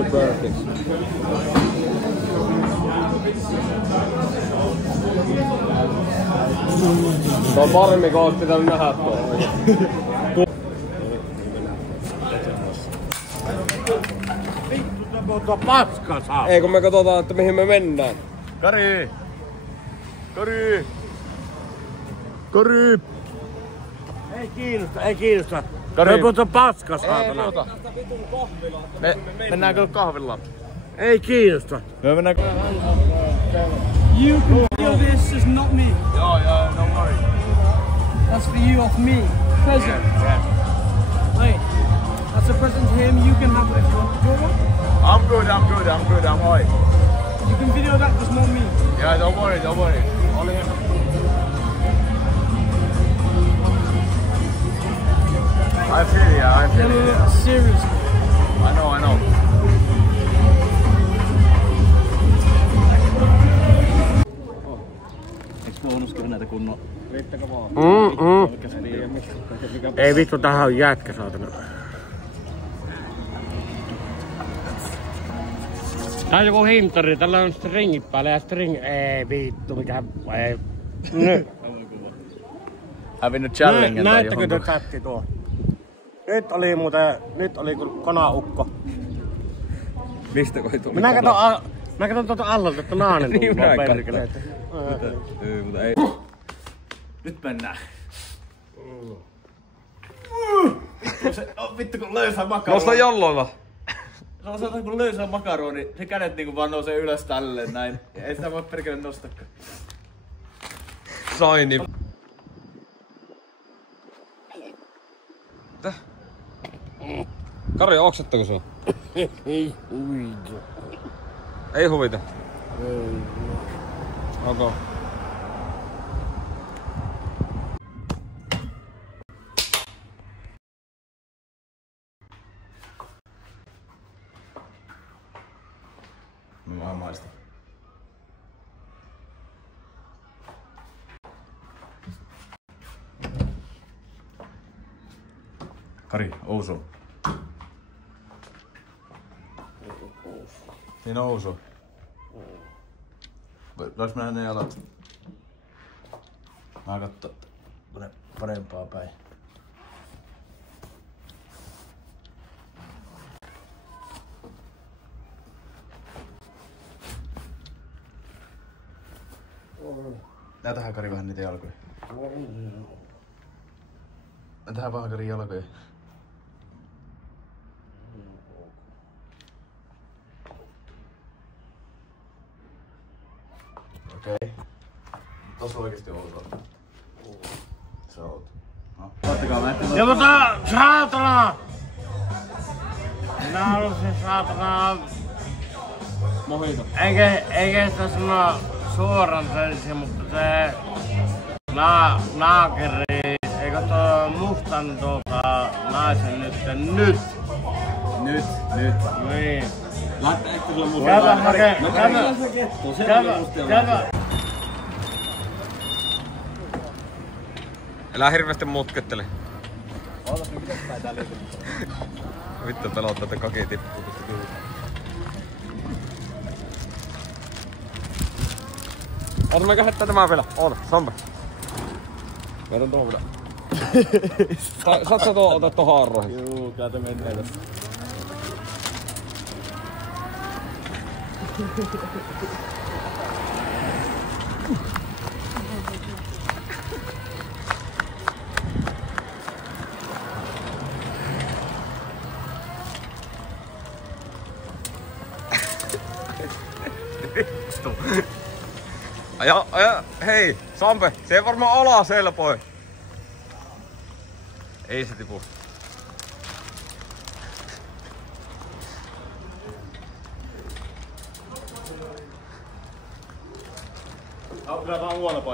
Mr. Burkins. Se on paremmin, kun oot pitänyt nähdä tuolla. Mutta paska saa. Ei kun me katsotaan, että mihin me mennään. Kari! Kari! Kari! Ei kiinnosta, ei kiinnosta. Kari! Me puhutaan paska saatana. Ei puhuta. Mennään kyllä kahvilaan. Ei kiinnosta. Me mennään You can feel this is not me. Joo, no worry. That's for you off me. Present. Yeah. Wait. That's a present to him. You can have it if you want. Do you want one? I'm good, I'm alright. You can video that, just not me. Yeah, don't worry. Only him. I feel ya. Seriously. I know. Eiks bonuskilla näitä kunnon? Riittäkö vaan? Ei vittu, tähän on jätkä saatana. Tää on joku hintari, tällä on stringit päällä ja ei vittu, mikä ei. Hävinnyt challenge. Näettekö te chatti tuo? Nyt oli kanaukko. Mistä kun ei tuli? Mä katon tuota allalta, että nainen tuli vaan perkele. Mutta ei. Nyt mennään. Vittu kun löysää makaroni. Nosta jalloilla. Se on sellainen kun löysää makaroni, se kädet niinku vaan nousee ylös tälleen näin. Ei sitä voi perkele nostakaan. Saini. Mitä? Kari, oksettako sua? Ei huvita. Ei huvita? Ei. Okay. Mä maistan. Kari, ousu. Niin on ousu. Vois mä ne jalat? Mä katso parempaa päin. Näytähän Kari vähän niitä jalkoja. Näytähän vähän Kari jalkoja. Okei. Tossa oikeesti outoa. Sä oot. No. Ottakaa mä Ja saatana! Minä halusin saatana... Mojito. Eikä sitä sanoa suoran sensi, mutta se... Naakeri... Eikö tuo mustan naisen nyt? Niin. Laittaa ehkä sulle mun Käydä. Elää hirveästi mutkettele. Vittu pelottaa, että kaki tippuu tuosta kyllä. Oota, mä käsittää tämän vielä. Oota, Sampe. Vedän tuohon vielä. Saat sä ota tohon haarroihin? Juu, täältä mennään tässä. Aja, hei, Sampe, se ei varmaan olaa selpoi. Ei se tipu. Tää on huono paikka.